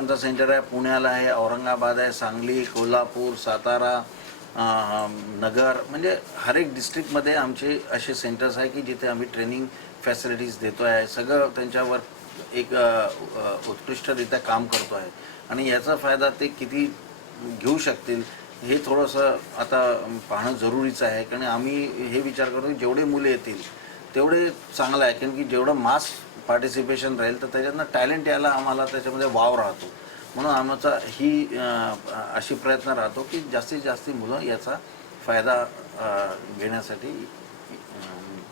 आमचं सेंटर आहे पुण्याला आहे औरंगाबाद आहे सांगली कोल्हापूर सातारा नगर. म्हणजे हर एक डिस्ट्रिक्टमध्ये आमचे असे सेंटर्स आहे की जिथे आम्ही ट्रेनिंग फॅसिलिटीज देतो आहे सगळं त्यांच्यावर एक उत्कृष्टरित्या काम करतो आहे आणि याचा फायदा ते किती घेऊ शकतील हे थोडंसं आता पाहणं जरुरीचं आहे. कारण आम्ही हे विचार करतो जेवढे मुले येतील तेवढे चांगलं आहे कारण की जेवढं मास पार्टिसिपेशन राहील तर त्याच्यातनं टॅलेंट यायला आम्हाला त्याच्यामध्ये वाव राहतो. म्हणून आमचा ही अशी प्रयत्न राहतो की जास्तीत जास्त मुलं याचा फायदा घेण्यासाठी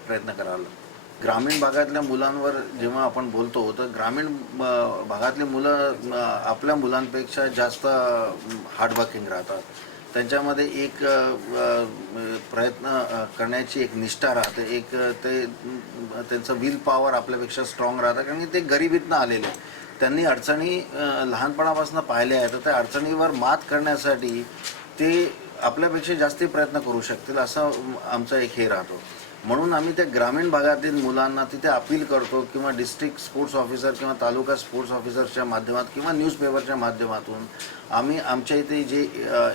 प्रयत्न करावा लागतो. ग्रामीण भागातल्या मुलांवर जेव्हा आपण बोलतो तर ग्रामीण भागातली मुलं आपल्या मुलांपेक्षा जास्त हार्डवर्किंग राहतात. त्यांच्यामध्ये एक प्रयत्न करण्याची एक निष्ठा राहते. एक ते त्यांचं विल पॉवर आपल्यापेक्षा स्ट्रॉंग राहतं. कारण की ते गरिबीतनं आलेले आहे. त्यांनी अडचणी लहानपणापासून पाहिल्या आहेत. तर त्या अडचणीवर मात करण्यासाठी ते आपल्यापेक्षा जास्ती प्रयत्न करू शकतील असं आमचा एक हे राहतो. म्हणून आम्ही त्या ग्रामीण भागातील मुलांना तिथे अपील करतो किंवा डिस्ट्रिक्ट स्पोर्ट्स ऑफिसर किंवा तालुका स्पोर्ट्स ऑफिसरच्या माध्यमात किंवा न्यूजपेपरच्या माध्यमातून आम्ही आमच्या इथे जे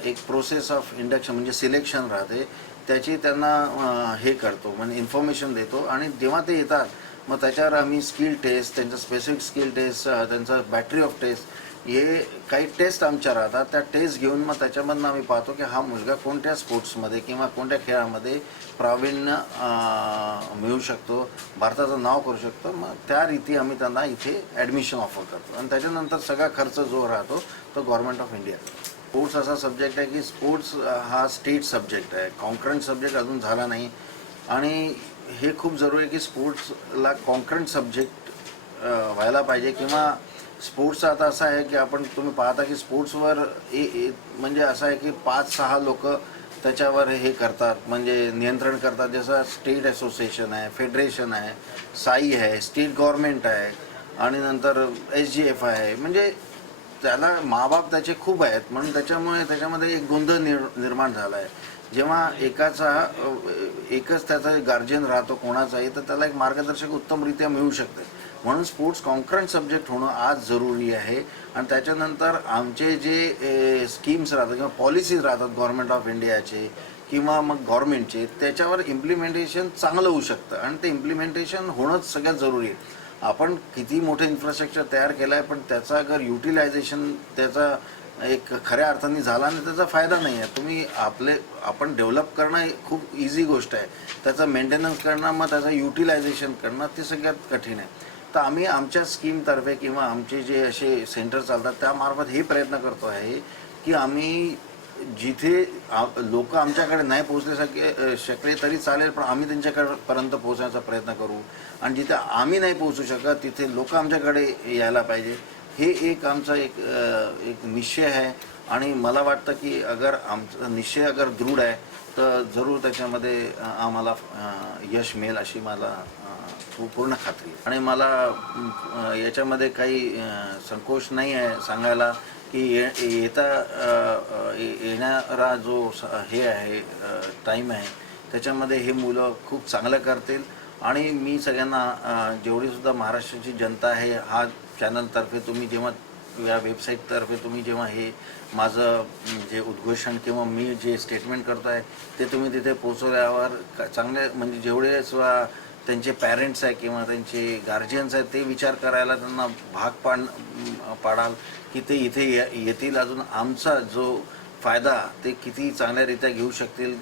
एक प्रोसेस ऑफ इंडक्शन म्हणजे सिलेक्शन राहते त्याची त्यांना हे करतो म्हणजे इन्फॉर्मेशन देतो आणि जेव्हा ते येतात मग त्याच्यावर आम्ही स्किल टेस्ट त्यांचं स्पेसिफिक स्किल टेस्ट त्यांचं बॅटरी ऑफ टेस्ट हे काही टेस्ट आमच्या राहतात. त्या टेस्ट घेऊन मग त्याच्यामधनं आम्ही पाहतो की हा मुलगा कोणत्या स्पोर्ट्समध्ये किंवा कोणत्या खेळामध्ये प्रावीण्य मिळू शकतो भारताचं नाव करू शकतो. मग त्या रीती आम्ही त्यांना इथे ॲडमिशन ऑफर करतो. आणि त्याच्यानंतर सगळा खर्च जो राहतो तो गव्हर्नमेंट ऑफ इंडिया स्पोर्ट्स असा सब्जेक्ट आहे की स्पोर्ट्स हा स्टेट सब्जेक्ट आहे. कॉन्करंट सब्जेक्ट अजून झाला नाही. आणि हे खूप जरुरी आहे की स्पोर्ट्सला कॉन्करंट सब्जेक्ट व्हायला पाहिजे किंवा स्पोर्ट्सचा आता असं आहे की आपण तुम्ही पाहता की स्पोर्ट्सवर ए म्हणजे असं आहे की पाच सहा लोक त्याच्यावर हे करतात म्हणजे नियंत्रण करतात. जसं स्टेट असोसिएशन आहे फेडरेशन आहे साई आहे स्टेट गव्हर्नमेंट आहे आणि नंतर एस जी एफ आहे. म्हणजे त्याला माबाप त्याचे खूप आहेत म्हणून त्याच्यामुळे त्याच्यामध्ये एक गोंधळ निर निर्माण झाला आहे जेव्हा एकाचा एकच त्याचा गार्जियन राहतो कोणाचाही तर त्याला एक मार्गदर्शक उत्तमरित्या मिळू शकते. म्हणून स्पोर्ट्स कॉन्करंट सब्जेक्ट होणं आज जरुरी आहे. आणि त्याच्यानंतर आमचे जे स्कीम्स राहतात किंवा पॉलिसीज राहतात गव्हर्नमेंट ऑफ इंडियाचे किंवा मग गव्हर्नमेंटचे त्याच्यावर इम्प्लिमेंटेशन चांगलं होऊ शकतं. आणि ते इम्प्लिमेंटेशन होणंच सगळ्यात जरुरी आहे. आपण किती मोठं इन्फ्रास्ट्रक्चर तयार केलं आहे पण त्याचा अगर युटिलायझेशन त्याचा एक खऱ्या अर्थाने झाला आणि त्याचा फायदा नाही आहे. तुम्ही आपले आपण डेव्हलप करणं खूप इझी गोष्ट आहे. त्याचा मेंटेनन्स करणं मग त्याचं युटिलायझेशन करणं ते सगळ्यात कठीण आहे. तर आम्ही आमच्या स्कीमतर्फे किंवा आमचे जे असे सेंटर चालतात त्यामार्फत हे प्रयत्न करतो आहे की आम्ही जिथे लोक आमच्याकडे नाही पोहोचले सके शकले तरी चालेल पण आम्ही त्यांच्याकडपर्यंत पोहोचण्याचा प्रयत्न करू. आणि जिथे आम्ही नाही पोहोचू शकत तिथे लोक आमच्याकडे यायला पाहिजे. हे एक आमचा एक एक निश्चय आहे. आणि मला वाटतं की अगर आमचा निश्चय अगर दृढ आहे तर जरूर त्याच्यामध्ये आम्हाला यश मिळेल अशी मला पूर्ण खात्री. आणि मला याच्यामध्ये काही संकोच नाही आहे सांगायला की ये येता ये- येणारा जो स- हे आहे टाईम आहे त्याच्यामध्ये हे मुलं खूप चांगलं करतील. आणि मी सगळ्यांना जेवढीसुद्धा महाराष्ट्राची जनता आहे हा चॅनलतर्फे तुम्ही जेव्हा या वेबसाईटतर्फे तुम्ही जेव्हा हे माझं जे उद्घोषण किंवा मी जे स्टेटमेंट करतो आहे ते तुम्ही तिथे पोचवल्यावर चांगले म्हणजे जेवढे सुद्धा त्यांचे पॅरेंट्स आहे किंवा त्यांचे गार्जियन्स आहेत ते विचार करायला त्यांना भाग पाड पाडाल की ते इथे ये- येतील अजून. आमचा जो फायदा ते किती चांगल्यारीत्या घेऊ शकतील.